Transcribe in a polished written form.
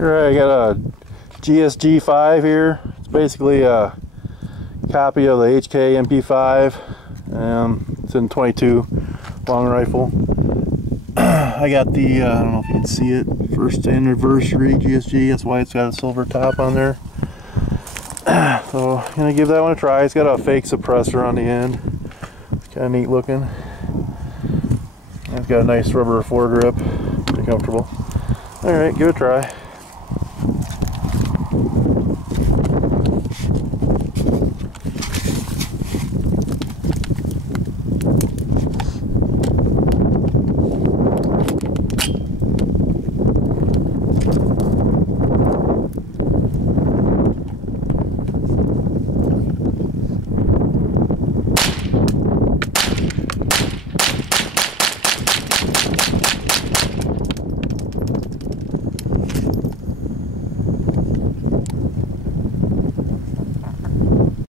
Alright, I got a GSG-5 here. It's basically a copy of the H&K MP5. It's in 22 long rifle. I got the, I don't know if you can see it, first anniversary GSG. That's why it's got a silver top on there. So I'm gonna give that one a try. It's got a fake suppressor on the end. It's kind of neat looking. It's got a nice rubber foregrip. Pretty comfortable. Alright, give it a try.